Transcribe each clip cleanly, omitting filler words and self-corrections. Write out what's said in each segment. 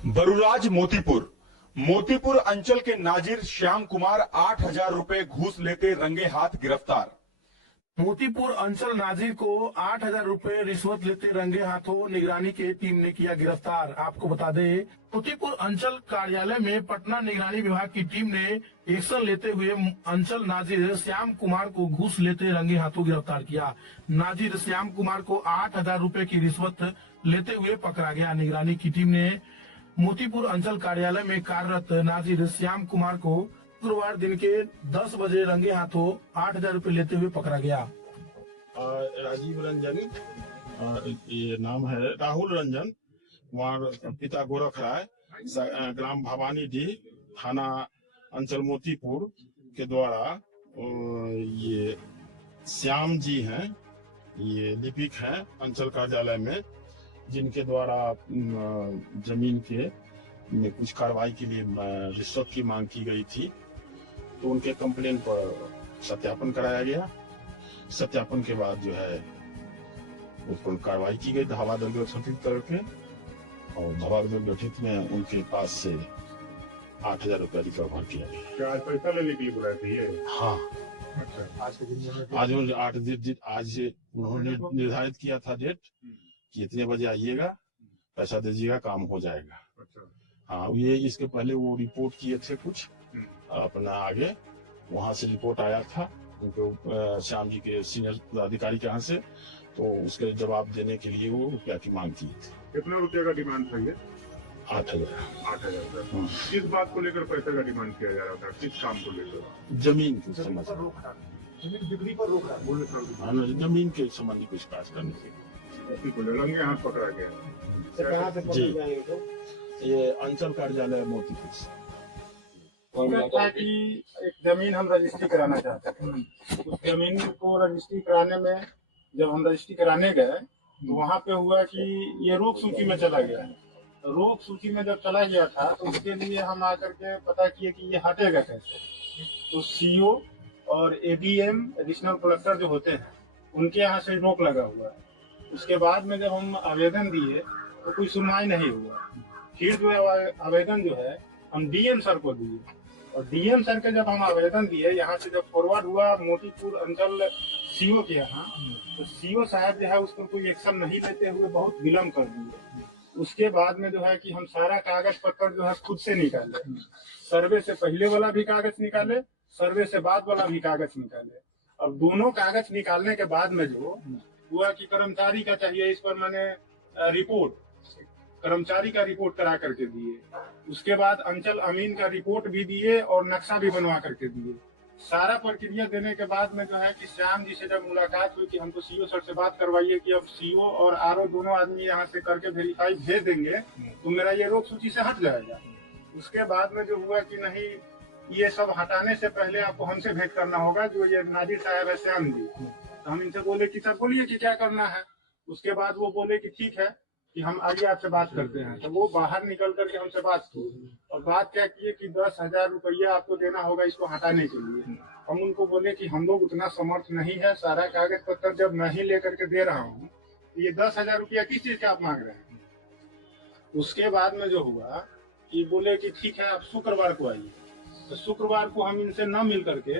बरूराज मोतीपुर अंचल के नाजिर श्याम कुमार 8,000 रुपए घूस लेते रंगे हाथ गिरफ्तार। मोतीपुर अंचल नाजिर को 8,000 रुपए रिश्वत लेते रंगे हाथों निगरानी की टीम ने किया गिरफ्तार। आपको बता दें, मोतीपुर अंचल कार्यालय में पटना निगरानी विभाग की टीम ने एक्शन लेते हुए अंचल नाजिर श्याम कुमार को घूस लेते रंगे हाथों गिरफ्तार किया। नाजिर श्याम कुमार को 8,000 रुपए की रिश्वत लेते हुए पकड़ा गया। निगरानी की टीम ने मोतीपुर अंचल कार्यालय में कार्यरत नाजिर श्याम कुमार को शुक्रवार दिन के 10 बजे रंगे हाथों 8,000 रुपए लेते हुए पकड़ा गया। राजीव रंजन ये नाम है, राहुल रंजन, वहाँ पिता गोरख राय, ग्राम भवानी डी, थाना अंचल मोतीपुर के द्वारा ये श्याम जी हैं, ये लिपिक हैं अंचल कार्यालय में, जिनके द्वारा जमीन के में कुछ कार्रवाई के लिए रिश्वत की मांग की गई थी। तो उनके कंप्लेन पर सत्यापन कराया गया। सत्यापन के बाद जो है उस पर कार्रवाई की गई धावा दल गठित करके, और धावा दल गठित में उनके पास से 8,000 रुपया रिकवर किया गया। क्या आज पैसा लेने के लिए बुलाए थे ये? हाँ, अच्छा। आज उन्होंने निर्धारित किया था डेट कि इतने बजे आइएगा, पैसा दीजिएगा, काम हो जाएगा। अच्छा। हाँ, ये इसके पहले वो रिपोर्ट किए थे कुछ अपना आगे, वहां से रिपोर्ट आया था उनको श्याम जी के सीनियर पदाधिकारी के यहाँ से, तो उसके जवाब देने के लिए वो रुपया की मांग की थी। कितना रुपया का डिमांड था ये? 8,000। 8,000। किस बात को लेकर पैसे का डिमांड किया जा रहा था, किस काम को लेकर? जमीन के संबंध, जमीन बिक्री पर रोक रहा, जमीन के संबंधी कुछ काज करने के रंगे हाथ पकड़ा गया। जी, ये अंचल कार्यालय मोतीपुर से। था कि एक जमीन हम रजिस्ट्री कराना चाहते थे। उस जमीन को रजिस्ट्री कराने में जब हम रजिस्ट्री कराने गए तो वहाँ पे हुआ कि ये रोक सूची में चला गया। रोक सूची में जब चला गया था तो उसके लिए हम आकर के पता किए कि ये हटेगा कैसे। तो सीओ और एडीएम एडिशनल कलेक्टर जो होते हैं उनके यहाँ से रोक लगा हुआ है। उसके बाद में जब हम आवेदन दिए तो कोई सुनवाई नहीं हुआ। फिर जो आवेदन जो है हम डीएम सर को दिए, और डीएम सर के जब हम आवेदन दिए, यहाँ से जब फॉरवर्ड हुआ मोतीपुर अंचल सीओ के यहाँ, तो सीओ साहब जो है उस पर कोई एक्शन नहीं लेते हुए बहुत विलम्ब कर दिए। उसके बाद में जो है कि हम सारा कागज पत्र जो है खुद से निकाले, सर्वे से पहले वाला भी कागज निकाले, सर्वे से बाद वाला भी कागज निकाले। अब दोनों कागज निकालने के बाद में जो हुआ कि कर्मचारी का चाहिए, इस पर मैंने रिपोर्ट कर्मचारी का रिपोर्ट करा करके दिए। उसके बाद अंचल अमीन का रिपोर्ट भी दिए और नक्शा भी बनवा करके दिए। सारा प्रक्रिया देने के बाद में जो है कि श्याम जी से जब मुलाकात हुई कि हमको सीओ सर से बात करवाइए कि अब सीओ और आरओ दोनों आदमी यहाँ से करके वेरीफाई भेज देंगे तो मेरा ये रोक सूची से हट जाएगा। उसके बाद में जो हुआ कि नहीं, ये सब हटाने से पहले आपको हमसे भेंट करना होगा, जो ये नाजिर साहब है श्याम जी। तो हम इनसे बोले कि सर बोलिए कि क्या करना है। उसके बाद वो बोले कि ठीक है कि हम आगे आपसे बात करते हैं। तो वो बाहर निकल करके हमसे बात की, और बात क्या की कि 10,000 रुपया आपको देना होगा इसको हटाने के लिए। हम उनको बोले कि हम लोग उतना समर्थ नहीं है, सारा कागज पत्र जब मैं ही लेकर के दे रहा हूँ, ये 10,000 रुपया किस चीज का आप मांग रहे हैं। उसके बाद में जो हुआ कि बोले कि ठीक है आप शुक्रवार को आइए। तो शुक्रवार को हम इनसे न मिल करके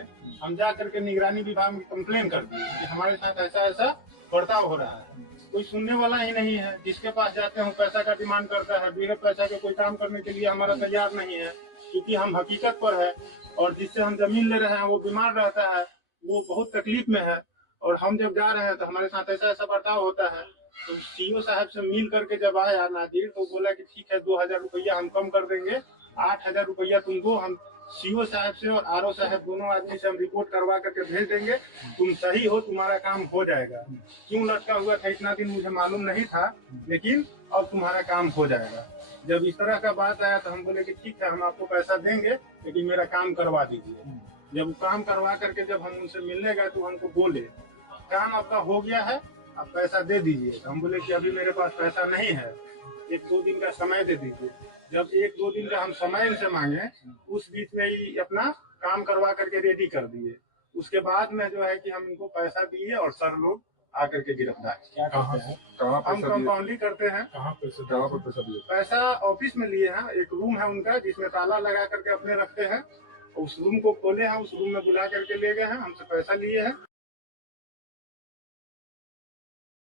हम जा करके निगरानी विभाग में कंप्लेन कर दिए कि हमारे साथ ऐसा ऐसा बर्ताव हो रहा है। कोई सुनने वाला ही नहीं है। जिसके पास जाते हैं पैसा का डिमांड करता है, बिना पैसा के कोई काम करने के लिए हमारा तैयार नहीं है, क्योंकि हम हकीकत पर है। और जिससे हम जमीन ले रहे हैं वो बीमार रहता है, वो बहुत तकलीफ में है, और हम जब जा रहे हैं तो हमारे साथ ऐसा ऐसा बर्ताव होता है। तो सीओ साहब से मिल करके जब आया नाजिर तो बोला कि ठीक है 2,000 रुपया हम कम कर देंगे, 8,000 रुपया तुम दो, हम सीओ साहब से और आरओ साहब दोनों आदमी से हम रिपोर्ट करवा करके भेज देंगे, तुम सही हो, तुम्हारा काम हो जाएगा। क्यों लटका हुआ था इतना दिन मुझे मालूम नहीं था, लेकिन अब तुम्हारा काम हो जाएगा। जब इस तरह का बात आया तो हम बोले कि ठीक है हम आपको पैसा देंगे, लेकिन मेरा काम करवा दीजिए। जब काम करवा करके जब हम उनसे मिलने गए तो हमको बोले काम आपका हो गया है, आप पैसा दे दीजिए। तो हम बोले कि अभी मेरे पास पैसा नहीं है, 1-2 दिन का समय दे दीजिए। जब 1-2 दिन का हम समय इनसे मांगे, उस बीच में ही अपना काम करवा करके रेडी कर दिए। उसके बाद में जो है कि हम इनको पैसा दिए और सर लोग आकर के गिरफ्तार किया। क्या करते हैं? कहाँ हम पैसा दिए? कंपाउंडिंग करते हैं। कहाँ पर पैसा दिए? पैसा ऑफिस में लिए हैं, एक रूम है उनका जिसमें ताला लगा करके अपने रखते हैं। उस रूम को खोले हैं, उस रूम में बुला करके ले गए हैं, हमसे पैसा लिए हैं।